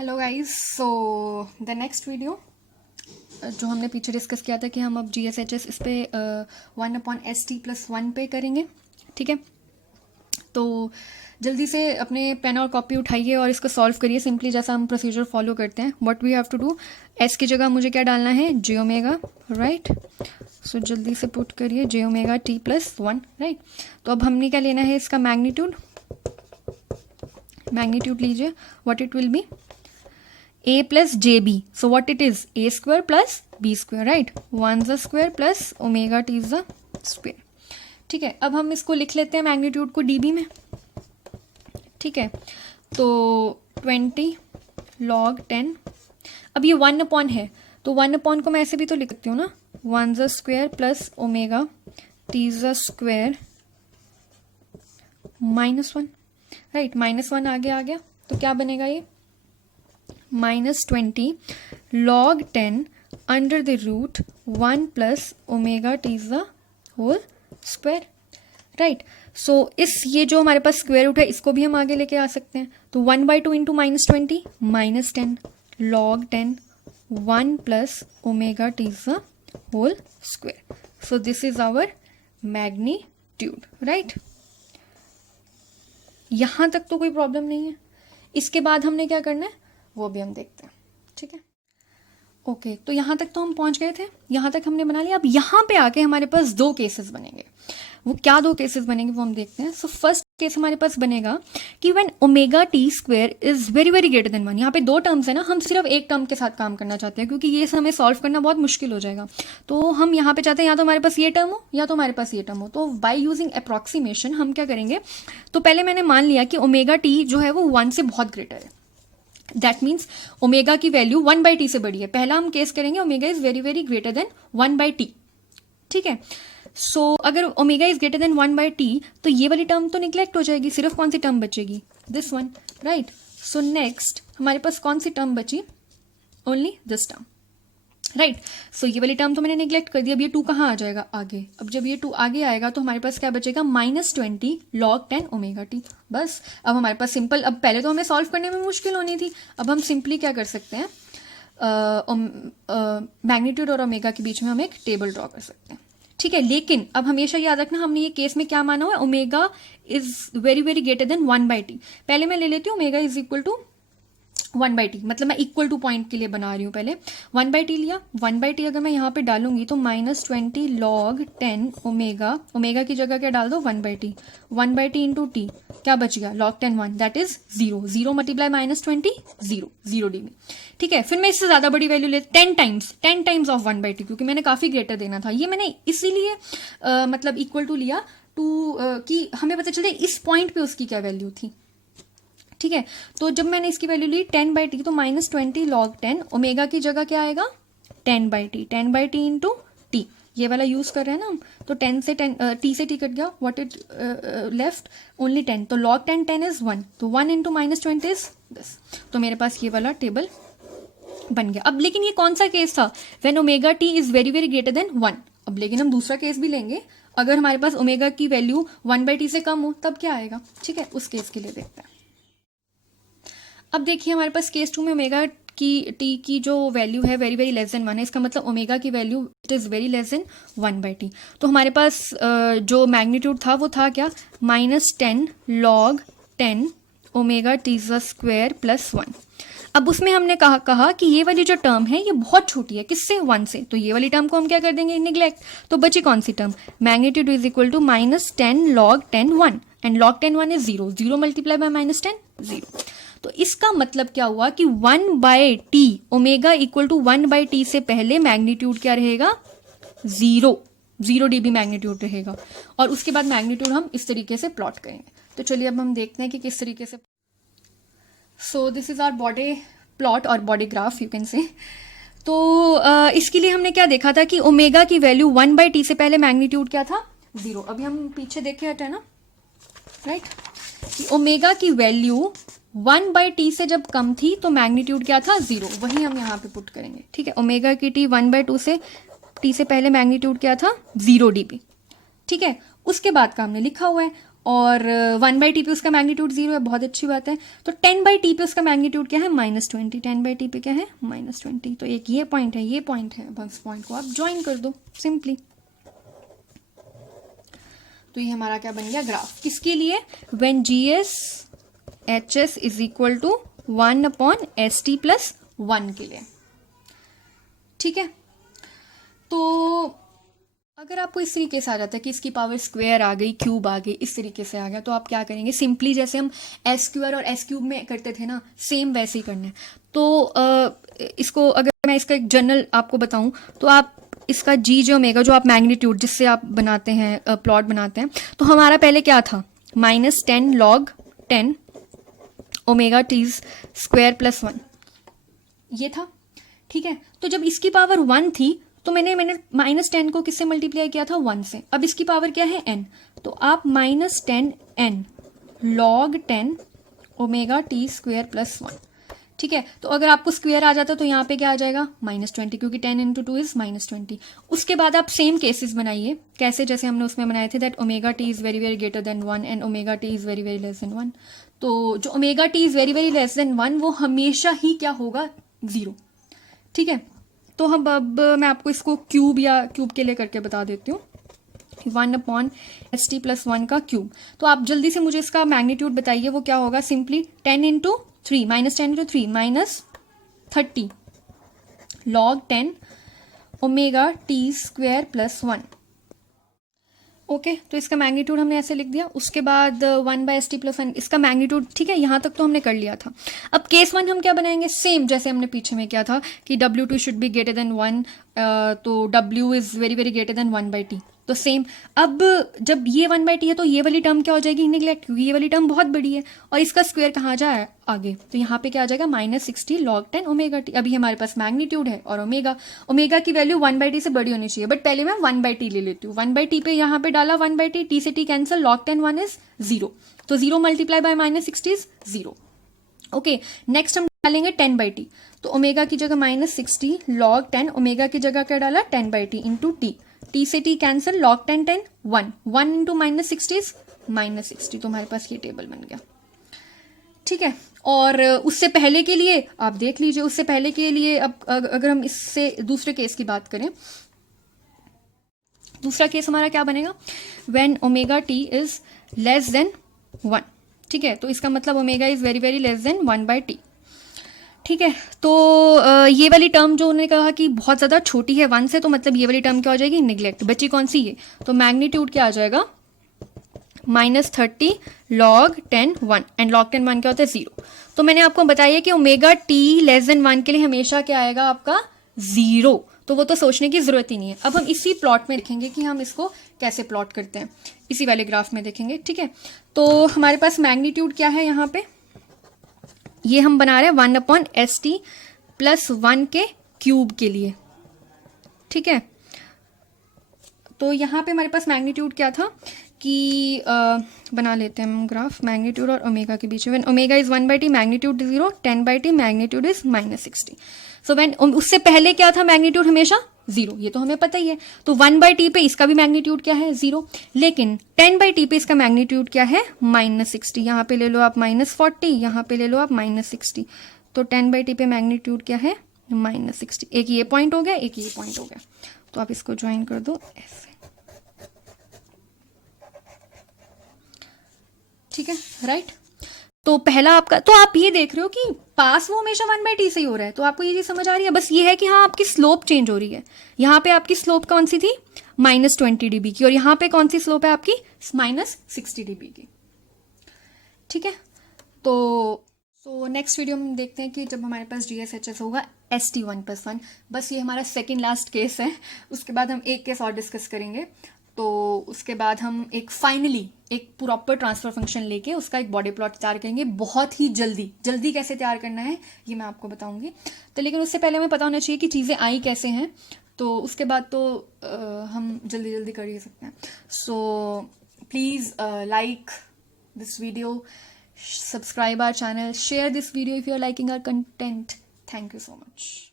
Hello guys. So the next video जो हमने पीछे डिस्कस किया था कि हम अब GSHS इस पे 1/ST+1 पे करेंगे। ठीक है, तो जल्दी से अपने पेन और कॉपी उठाइए और इसको सॉल्व करिए सिंपली जैसा हम प्रोसीजर फॉलो करते हैं। What we have to do, S की जगह मुझे क्या डालना है, j ओमेगा, राइट। सो जल्दी से पुट करिए j ओमेगा t+1, राइट। तो अब हमने क्या लेना है, इसका मैग्नीट्यूड लीजिए। What it will be, a plus jb. So what it is, a square plus b square, right? 1 is the square plus omega t is the square. ठीक है, अब हम इसको लिख लेते हैं मैग्नीट्यूड को db में। ठीक है, तो 20 log 10। अब ये 1 अपॉन है, तो 1 अपॉन को मैं ऐसे भी तो लिख सकती हूँ ना, 1 is the square plus omega t is the square -1, right. -1 आगे आ गया, तो क्या बनेगा ये, -20 log 10 under the root 1 plus omega T is the whole square, right. So इस ये जो हमारे पास स्क्वायर रूट है इसको भी हम आगे लेके आ सकते हैं, तो 1/2 into -20 -10 log 10 1 plus omega T is the whole square. So this is our magnitude, right. यहां तक तो कोई प्रॉब्लम नहीं है। इसके बाद हमने क्या करना है वो भी हम देखते हैं। ठीक है, ओके, तो यहाँ तक तो हम पहुँच गए थे, यहाँ तक हमने बना लिया। अब यहाँ पे आके हमारे पास दो केसेस बनेंगे। वो क्या दो केसेस बनेंगे वो हम देखते हैं। सो फर्स्ट केस हमारे पास बनेगा कि when omega T square is very very greater than 1। यहाँ पे दो टर्म्स है ना, हम सिर्फ एक टर्म के साथ काम करना चाहते हैं क्योंकि ये हमें सॉल्व करना बहुत मुश्किल हो जाएगा। तो हम यहाँ पे चाहते हैं या तो हमारे पास ये टर्म हो या तो हमारे पास ये टर्म हो। तो बाय यूजिंग अप्रॉक्सीमेशन हम क्या करेंगे, तो पहले मैंने मान लिया कि ओमेगा टी जो है वो 1 से बहुत ग्रेटर है। दैट मीन्स ओमेगा की वैल्यू 1/t से बड़ी है। पहला हम केस करेंगे omega is very very greater than 1/t। ठीक है, सो अगर omega is greater than 1/t तो ये वाली टर्म तो निग्लेक्ट हो जाएगी, सिर्फ कौन सी टर्म बचेगी, this one, right. So next हमारे पास कौन सी टर्म बची, ओनली दिस टर्म, राइट। सो ये वाली टर्म तो मैंने निग्लेक्ट कर दिया। अब ये 2 कहाँ आ जाएगा, आगे। अब जब ये 2 आगे आएगा तो हमारे पास क्या बचेगा, -20 log 10 ओमेगा टी। बस अब हमारे पास सिंपल, अब पहले तो हमें सॉल्व करने में मुश्किल होनी थी, अब हम सिंपली क्या कर सकते हैं, मैग्नीट्यूड और ओमेगा के बीच में हम एक टेबल ड्रॉ कर सकते हैं। ठीक है, लेकिन अब हमेशा याद रखना हमने ये केस में क्या माना हुआ है, omega is very very greater than 1/t। पहले मैं ले लेती हूँ omega is equal to 1/t, मतलब मैं इक्वल टू पॉइंट के लिए बना रही हूँ। पहले 1/t लिया, 1/t अगर मैं यहाँ पे डालूंगी तो -20 log 10 ओमेगा की जगह क्या डाल दो, 1/t। 1/t इंटू टी क्या बच गया, log 10 1, that is 0। 0 multiply -20 0 dB। ठीक है, फिर मैं इससे ज्यादा बड़ी वैल्यू ले 10 टाइम्स ऑफ 1/t, क्योंकि मैंने काफी ग्रेटर देना था। ये मैंने इसीलिए मतलब इक्वल टू लिया टू कि हमें पता चले इस पॉइंट पे उसकी क्या वैल्यू थी। ठीक है, तो जब मैंने इसकी वैल्यू ली 10/t तो -20 log 10 ओमेगा की जगह क्या आएगा, 10/t इंटू टी। ये वाला यूज कर रहे हैं ना हम, तो 10 से 10 t से t कट गया, व्हाट इट लेफ्ट, ओनली 10। तो log 10 इज 1, तो 1 इंटू -20 इज दिस। तो मेरे पास ये वाला टेबल बन गया। अब लेकिन ये कौन सा केस था, when omega T is very very greater than 1। अब लेकिन हम दूसरा केस भी लेंगे, अगर हमारे पास ओमेगा की वैल्यू 1/t से कम हो तब क्या आएगा। ठीक है, उस केस के लिए देखते हैं। अब देखिए हमारे पास केस 2 में ओमेगा की टी की जो वैल्यू है वेरी वेरी लेस देन 1 है। इसका मतलब ओमेगा की value it is very less than 1/t। तो हमारे पास जो मैग्नीट्यूड था वो था क्या, -10 log 10 ओमेगा टी ज़ स्क्वायर +1। अब उसमें हमने कहा कि ये वाली जो टर्म है ये बहुत छोटी है, किससे, 1 से। तो ये वाली टर्म को हम क्या कर देंगे, निग्लेक्ट। तो बची कौन सी term, magnitude is equal to -10 log 10 1, and log 10 1 is 0। 0 multiply by -10 0। तो इसका मतलब क्या हुआ कि 1/t, omega equal to 1/t से पहले मैग्नीट्यूड क्या रहेगा, 0 dB मैग्नीट्यूड रहेगा। और उसके बाद मैग्नीट्यूड हम इस तरीके से प्लॉट करेंगे। तो चलिए अब हम देखते हैं कि किस तरीके से। So this is our bode plot और bode graph, you can say. तो इसके लिए हमने क्या देखा था कि ओमेगा की वैल्यू 1/t से पहले मैग्नीट्यूड क्या था, 0। अभी हम पीछे देखे हटे ना, राइट, कि ओमेगा की वैल्यू 1/t से जब कम थी तो मैग्नीट्यूड क्या था, 0। वही हम यहाँ पे पुट करेंगे। ठीक है, ओमेगा की टी 1/2 से t से पहले मैग्नीट्यूड क्या था, 0 dB। ठीक है, उसके बाद का हमने लिखा हुआ है और 1/t पे उसका मैग्नीट्यूड 0 है, बहुत अच्छी बात है। तो 10/t पे उसका मैग्नीट्यूड क्या है, -20। 10/t पे क्या है, -20। तो एक ये पॉइंट है, ये पॉइंट है, अब इस पॉइंट को आप ज्वाइन कर दो सिंपली। तो ये हमारा क्या बन गया ग्राफ, किसके लिए, when GS HS is equal to 1/ST + 1 के लिए। ठीक है, तो अगर आपको इस तरीके से आ जाता है कि इसकी पावर स्क्वायर आ गई, क्यूब आ गई, इस तरीके से आ गया, तो आप क्या करेंगे, सिंपली जैसे हम S² और S³ में करते थे ना, सेम वैसे ही करना है। तो इसको अगर मैं इसका एक जनरल आपको बताऊं, तो आप इसका G जो ओमेगा, जो आप मैग्नीट्यूड जिससे आप बनाते हैं, प्लॉट बनाते हैं, तो हमारा पहले क्या था, -10 log 10 ओमेगा T स्क्वायर + 1 ये था। ठीक है, तो जब इसकी पावर 1 थी तो मैंने -10 को किससे मल्टीप्लाई किया था, 1 से। अब इसकी पावर क्या है, n, तो आप -10 n log 10 omega T square + 1। ठीक है, तो अगर आपको स्क्वायर आ जाता तो यहाँ पे क्या आ जाएगा, -20, क्योंकि 10 × 2 इज -20। उसके बाद आप सेम केसेस बनाइए, कैसे, जैसे हमने उसमें बनाए थे, that omega T is very very greater than 1 and omega T is very very less than 1। तो जो omega T is very very less than 1 वो हमेशा ही क्या होगा, 0। ठीक है, तो हम अब मैं आपको इसको क्यूब या क्यूब के लिए करके बता देती हूँ, 1/ST + 1 का क्यूब। तो आप जल्दी से मुझे इसका मैग्नीट्यूड बताइए, वो क्या होगा, simply 10 × 3 -10 × 3 -30 log 10 omega T square + 1। Okay, तो इसका मैग्नीट्यूड हमने ऐसे लिख दिया। उसके बाद 1/ST + 1 इसका मैग्नीट्यूड। ठीक है, यहाँ तक तो हमने कर लिया था। अब केस 1 हम क्या बनाएंगे, सेम जैसे हमने पीछे में किया था कि W2 should be greater than 1, तो W is very very greater than 1/t। तो सेम, अब जब ये 1/t है तो ये वाली टर्म क्या हो जाएगी, निगलेक्ट, क्योंकि ये वाली टर्म बहुत बड़ी है और इसका स्क्वायर कहाँ जाए आगे, तो यहाँ पे क्या आ जाएगा, -60 log 10 ओमेगा T। अभी हमारे पास मैग्नीट्यूड है और ओमेगा की वैल्यू 1/t से बड़ी होनी चाहिए, बट पहले मैं 1/t ले लेती हूँ। 1/t पे यहाँ पे डाला 1/t, T से T कैंसिल, log 10 1 इज 0, तो 0 multiply bye -60 is 0। Okay, next हम डालेंगे 10/t, तो ओमेगा की जगह -60 log 10, ओमेगा की जगह क्या डाला, 10/t इंटू T, T से T cancel, log 10 10 1 1 into -60 is -60। तो हमारे पास ये टेबल बन गया। ठीक है, और उससे पहले के लिए आप देख लीजिए, उससे पहले के लिए अब अगर हम इससे दूसरे केस की बात करें, दूसरा केस हमारा क्या बनेगा, when omega T is less than 1। ठीक है, तो इसका मतलब omega is very very less than 1/t। ठीक है, तो ये वाली टर्म जो उन्होंने कहा कि बहुत ज़्यादा छोटी है 1 से, तो मतलब ये वाली टर्म क्या हो जाएगी, निगलेक्ट। बची कौन सी, ये, तो मैग्नीट्यूड क्या आ जाएगा, -30 log 10 1 एंड log 10 1 क्या होता है, 0। तो मैंने आपको बताया कि ओमेगा T लेस देन 1 के लिए हमेशा क्या आएगा आपका, 0। तो वो तो सोचने की जरूरत ही नहीं है। अब हम इसी प्लॉट में देखेंगे कि हम इसको कैसे प्लॉट करते हैं, इसी वाले ग्राफ में देखेंगे। ठीक है, तो हमारे पास मैग्नीट्यूड क्या है, यहाँ पे ये हम बना रहे हैं 1/ST + 1 के क्यूब के लिए। ठीक है, तो यहाँ पे हमारे पास मैग्नीट्यूड क्या था कि बना लेते हैं हम ग्राफ, मैग्नीट्यूड और ओमेगा के बीच में। Omega is 1/t, magnitude 0, 10/t, magnitude is -60। So when, उससे पहले क्या था, मैग्नीट्यूड हमेशा 0, ये तो हमें पता ही है। तो 1/t पे इसका भी मैग्नीट्यूड क्या है, 0, लेकिन 10/t पे इसका मैग्नीट्यूड क्या है, -60। यहाँ पे ले लो आप -40, यहाँ पे ले लो आप -60। तो 10/t पे मैग्नीट्यूड क्या है, -60। एक ये पॉइंट हो गया, एक ये पॉइंट हो गया, तो आप इसको ज्वाइन कर दो ऐसे। ठीक है, राइट। तो पहला आपका, तो आप ये देख रहे हो कि पास वो हमेशा 1/t से ही हो रहा है, तो आपको ये चीज समझ आ रही है। बस ये है कि हाँ, आपकी स्लोप चेंज हो रही है। यहाँ पे आपकी स्लोप कौन सी थी, -20 dB की, और यहाँ पे कौन सी स्लोप है आपकी, -60 dB की। ठीक है, तो नेक्स्ट वीडियो में देखते हैं कि जब हमारे पास GSHS होगा ST 1/1। बस ये हमारा सेकेंड लास्ट केस है, उसके बाद हम एक केस और डिस्कस करेंगे। तो उसके बाद हम फाइनली एक प्रॉपर ट्रांसफर फंक्शन लेके उसका एक बॉडी प्लॉट तैयार करेंगे, बहुत ही जल्दी कैसे तैयार करना है ये मैं आपको बताऊंगी। तो लेकिन उससे पहले हमें पता होना चाहिए कि चीज़ें आई कैसे हैं, तो उसके बाद तो हम जल्दी कर ही सकते हैं। So please like this video, subscribe our channel, share this video if you are liking our content. Thank you so much.